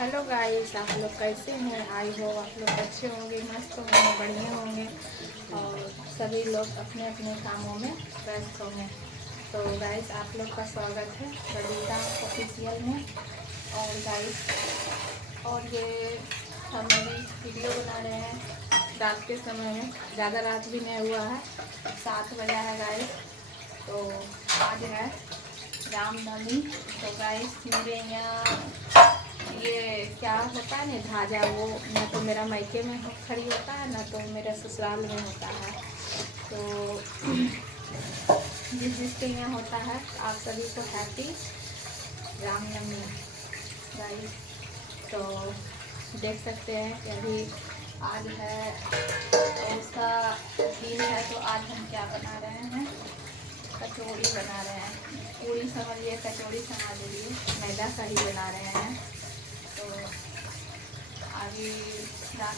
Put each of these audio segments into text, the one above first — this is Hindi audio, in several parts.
हेलो गाइस, आप लोग कैसे हैं? आई हो आप लोग अच्छे होंगे, मस्त होंगे, बढ़िया होंगे और सभी लोग अपने अपने कामों में व्यस्त होंगे। तो गाइस, आप लोग का स्वागत है बबीता ऑफिशियल में। और गाइस, और ये हम अभी वीडियो बना रहे हैं रात के समय में। ज़्यादा रात भी नहीं हुआ है, 7 बजा है गाइस। तो आज है रामनवमी। तो गाइस, मेरे यहाँ ये क्या होता है ना, ध्वजा, वो ना तो मेरा मायके में खड़ी होता है, ना तो मेरा ससुराल में होता है। तो जिस जिसके यहाँ होता है, आप सभी को हैप्पी रामनवमी गाइस। तो देख सकते हैं कि अभी आज है तो उसका दिन है। तो आज हम क्या बना रहे हैं, कचौड़ी बना रहे हैं। पूरी समझिए, कचौड़ी समझ लीजिए, मैदा का ही बना रहे हैं। तो अभी रात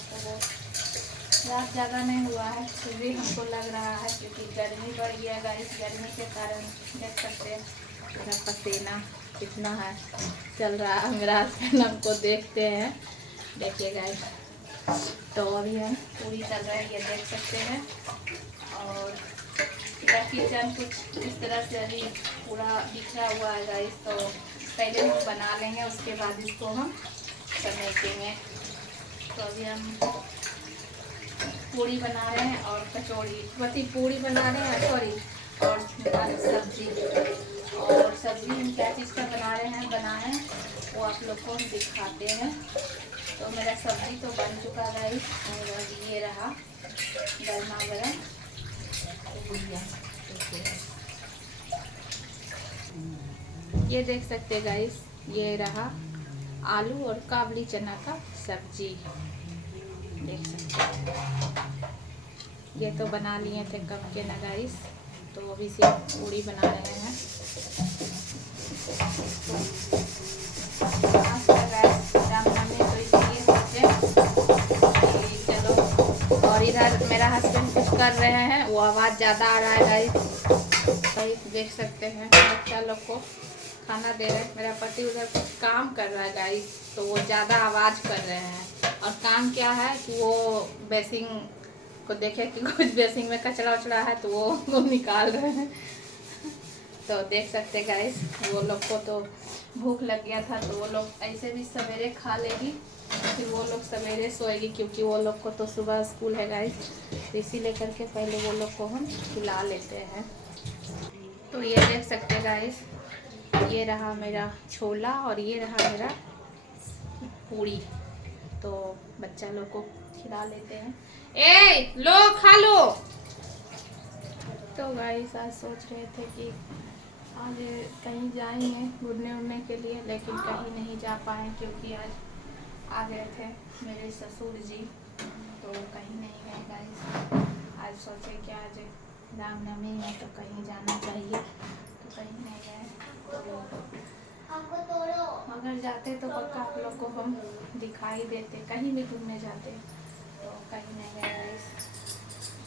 ज़्यादा नहीं हुआ है, फिर भी हमको लग रहा है क्योंकि गर्मी बढ़ गया गाइस। गर्मी के कारण देख सकते हैं मेरा पसीना कितना है चल रहा है। मेरा हस्बैंड हमको देखते हैं, देखिए गाइस। तो अभी हम पूरी तल रहे हैं, ये देख सकते हैं। और मेरा किचन कुछ इस तरह से अभी पूरा बिखरा हुआ है गाइस। तो पहले हम बना लेंगे, उसके बाद इसको हम समेटेंगे। तो अभी हम पूड़ी बना रहे हैं और कचौड़ी पूड़ी बना रहे हैं, सॉरी। और सब्जी, और सब्जी हम क्या चीज़ का बना रहे हैं, बनाएं वो आप लोग को हम दिखाते हैं। तो मेरा सब्जी तो बन चुका है, और ये रहा गर्मा गर्म पूड़ियाँ। ये देख सकते हैं गाइस, ये रहा आलू और काबली चना का सब्जी, देख सकते हैं। ये तो बना लिए थे कब के ना गाइस। तो अभी से पूड़ी बना रहे हैं। आज का गाइस रामनवमी, तो इसलिए सोचे कि चलो। और इधर मेरा हस्बैंड कुछ कर रहे हैं, वो आवाज़ ज़्यादा आ रहा है गाइस। देख सकते हैं बच्चा लोग को खाना दे रहे हैं। मेरा पति उधर कुछ काम कर रहा है गाइस, तो वो ज़्यादा आवाज़ कर रहे हैं। और काम क्या है कि वो बेसिंग को देखे कि कुछ बेसिंग में कचरा उचड़ा है, तो वो निकाल रहे हैं। तो देख सकते गाइस, वो लोग को तो भूख लग गया था, तो वो लोग ऐसे भी सवेरे खा लेगी, फिर वो लोग सवेरे सोएगी, क्योंकि वो लोग को तो सुबह स्कूल है गाइस। तो इसीलिए करके पहले वो लोग को हम खिला लेते हैं। तो ये देख सकते गाइस, ये रहा मेरा छोला और ये रहा मेरा पूड़ी। तो बच्चा लोग को खिला लेते हैं। ए लो, खा लो। तो गाइस, आज सोच रहे थे कि आज कहीं जाएंगे घूमने उड़ने के लिए, लेकिन कहीं नहीं जा पाए क्योंकि आज आ गए थे मेरे ससुर जी, तो कहीं नहीं गए गाइस। आज सोचे कि आज रामनवमी है तो कहीं जाना चाहिए, तो कहीं नहीं गए। तो अगर जाते तो पक्का आप लोग को हम दिखाई देते, कहीं भी घूमने जाते। तो कहीं नहीं गए गाइस,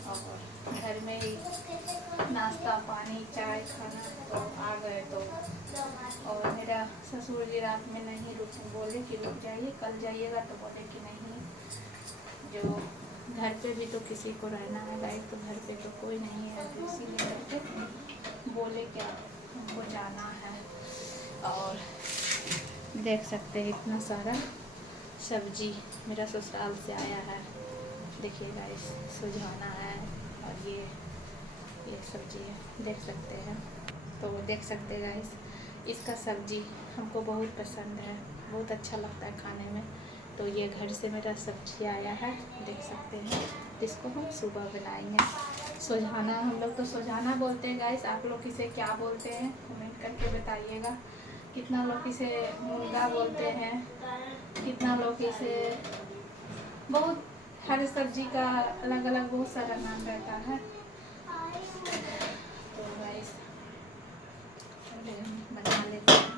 और घर में ही नाश्ता पानी चाय खाना, तो आ गए। तो और मेरा ससुर जी रात में नहीं रुक, बोले कि रुक जाइए, कल जाइएगा। तो बोले कि नहीं, जो घर पे भी तो किसी को रहना है गाइस, तो घर पे तो कोई नहीं है, तो इसीलिए करके बोले कि हमको जाना है। और देख सकते हैं इतना सारा सब्जी मेरा ससुराल से आया है, देखिए गाइस, सुझाना है। और ये सब्जी है, देख सकते हैं। तो देख सकते हैं गाइस, इसका सब्जी हमको बहुत पसंद है, बहुत अच्छा लगता है खाने में। तो ये घर से मेरा सब्जी आया है, देख सकते हैं। इसको हम सुबह बनाएंगे। सुझाना, हम लोग तो सुझाना बोलते हैं गाइस, आप लोग इसे क्या बोलते हैं कमेंट करके बताइएगा। कितना लोग इसे मुर्गा बोलते हैं, कितना लोग इसे, बहुत हर सब्जी का अलग अलग बहुत सारा नाम रहता है। तो गाइस बना लेते हैं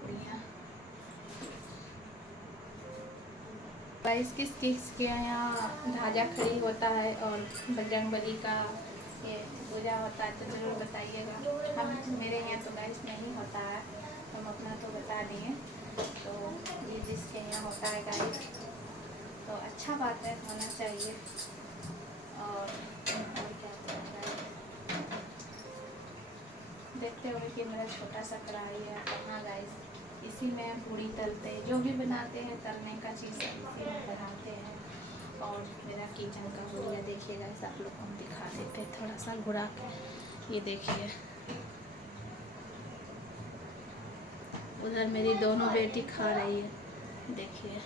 पूड़ियाँ। गाइस, किस किस के यहाँ ध्वजा खड़ी होता है और बजरंगबली का ये पूजा होता है, तो ज़रूर बताइएगा। हम मेरे यहाँ तो गाइस नहीं होता है, हम अपना तो बता दिए। तो ये जिसके होता है गाइस, तो अच्छा बात है, होना चाहिए। और क्या होता है गाइस, देखते हो कि मेरा छोटा सा कढ़ाई है। हाँ गाइस, इसी में पूड़ी तलते हैं, जो भी बनाते हैं तलने का चीज़ है इसी में बनाते हैं। और मेरा किचन का हुलिया देखिए गाइस, आप लोग को हम दिखा देते हैं थोड़ा सा घुरा के। ये देखिए, उधर मेरी दोनों बेटी खा रही है, देखिए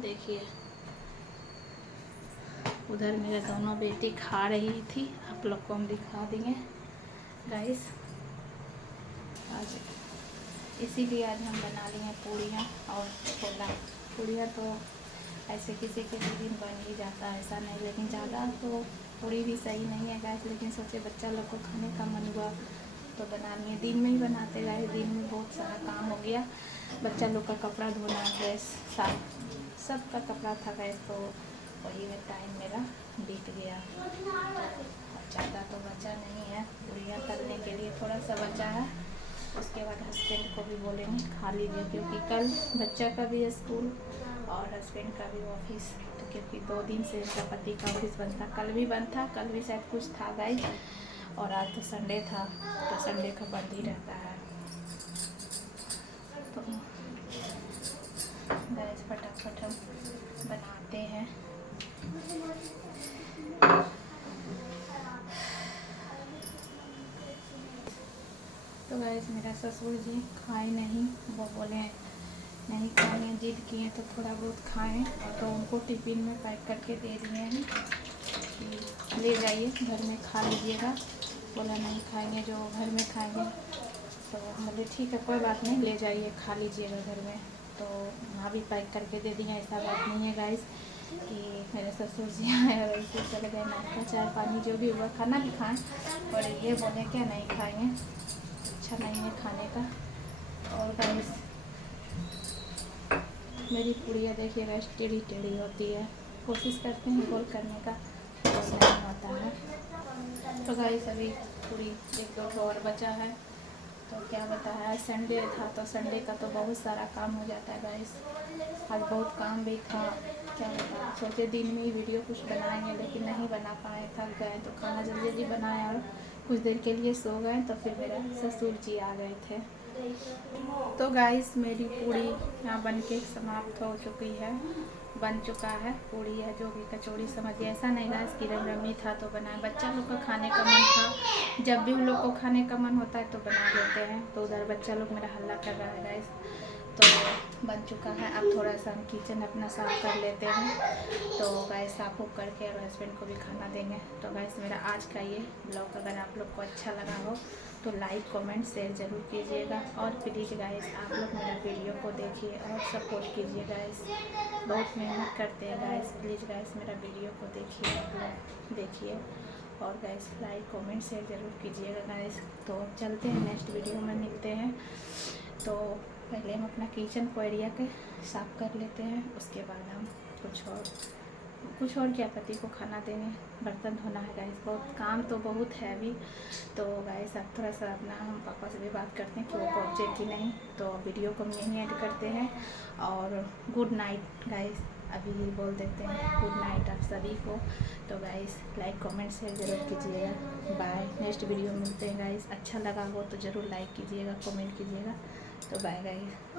देखिए, उधर मेरे दोनों बेटी खा रही थी। आप लोग को हम दिखा देंगे गाइस। आज इसीलिए आज हम बना लिए पूड़ियाँ और छोला। पूड़ियाँ तो ऐसे किसी के भी दिन बन ही जाता है, ऐसा नहीं, लेकिन ज़्यादा तो पूड़ी भी सही नहीं है गाइस, लेकिन सोचे बच्चा लोग को खाने का मन हुआ तो बना लिए। दिन में ही बनाते गए, दिन में बहुत सारा काम हो गया, बच्चा लोग का कपड़ा धोना, ड्रेस साफ, सब का कपड़ा था गए, तो वही में टाइम मेरा बीत गया। ज़्यादा तो बचा नहीं है, पूड़ियाँ तलने के लिए थोड़ा सा बचा है। उसके बाद हस्बैंड को भी बोलेंगे खा लीजिए, क्योंकि कल बच्चा का भी स्कूल और हस्बैंड का भी ऑफिस, तो क्योंकि 2 दिन से उसका पति का ऑफिस बंद था। कल भी बंद था, कल भी शायद कुछ था गाइस, और आज तो संडे था, तो संडे का बंद ही रहता है। तो गैस फटाफट हम बनाते हैं। तो गैस मेरा ससुर जी खाए नहीं, वो बोले नहीं खाएँ, जिद किए तो थोड़ा बहुत खाएं, तो उनको टिफ़िन में पैक करके दे दिए हैं कि ले जाइए घर में खा लीजिएगा। बोला नहीं खाएंगे, जो घर में खाएंगे, तो बोले ठीक है कोई बात नहीं, ले जाइए खा लीजिएगा घर में। तो वहाँ भी पैक करके दे दिए। ऐसा बात नहीं है गाइस कि मेरे ससुर जी आए और ऐसे चले गए, नाश्ता चाय पानी जो भी हुआ खाना भी खाएं, और ये बोले क्या नहीं खाएंगे, अच्छा नहीं है खाने का। और गाइस मेरी पूड़ियाँ देखिए गाइस टेढ़ी टेढ़ी होती है, कोशिश करते हैं गोल करने का, गोल नहीं होता है। तो गाइस अभी पूड़ी 1-2 और बचा है, तो क्या बताया, संडे था तो संडे का तो बहुत सारा काम हो जाता है गाइस। आज बहुत काम भी था, क्या बताया, सोचे दिन में ही वीडियो कुछ बनाएंगे, लेकिन नहीं बना पाए, थक गए, तो खाना जल्दी जल्दी बनाया और कुछ देर के लिए सो गए। तो फिर मेरा ससुर जी आ गए थे। तो गाइस मेरी पूड़ी यहाँ बन के समाप्त हो चुकी है, बन चुका है। पूड़ी है जो भी कचौड़ी समझिए, ऐसा नहीं गाइस कि रमी था तो बनाए, बच्चा लोग का खाने का मन था, जब भी उन लोग को खाने का मन होता है तो बना देते हैं। तो उधर बच्चा लोग मेरा हल्ला कर रहा है गाइस, तो बन चुका है। अब थोड़ा सा हम किचन अपना साफ़ कर लेते हैं, तो गाइस साफ करके और हस्बैंड को भी खाना देंगे। तो गाइस मेरा आज का ये ब्लॉग अगर आप लोग को अच्छा लगा हो तो लाइक कमेंट शेयर ज़रूर कीजिएगा, और प्लीज़ गाइस आप लोग मेरा वीडियो को देखिए और सपोर्ट कीजिए गाइस, बहुत मेहनत करते हैं गाइस, प्लीज़ गाइस मेरा वीडियो को देखिए, आप लोग देखिए, और गाइस लाइक कमेंट शेयर ज़रूर कीजिएगा गाइस। तो चलते हैं, नेक्स्ट वीडियो में मिलते हैं। तो पहले हम अपना किचन को एरिया के साफ़ कर लेते हैं, उसके बाद हम कुछ और क्या, पति को खाना देने, बर्तन धोना है गाइस, बहुत काम तो बहुत है अभी। तो गाइस अब थोड़ा सा अपना हम पापा से भी बात करते हैं कि वो पहुँचे कि नहीं, तो वीडियो को हम यहीं ऐड करते हैं। और गुड नाइट गाइस, अभी बोल देते हैं गुड नाइट आप सभी को। तो गाइस लाइक कमेंट शेयर ज़रूर कीजिएगा, बाय, नेक्स्ट वीडियो मिलते हैं गाइस। अच्छा लगा हो तो ज़रूर लाइक कीजिएगा, कमेंट कीजिएगा। तो बाय गाइस।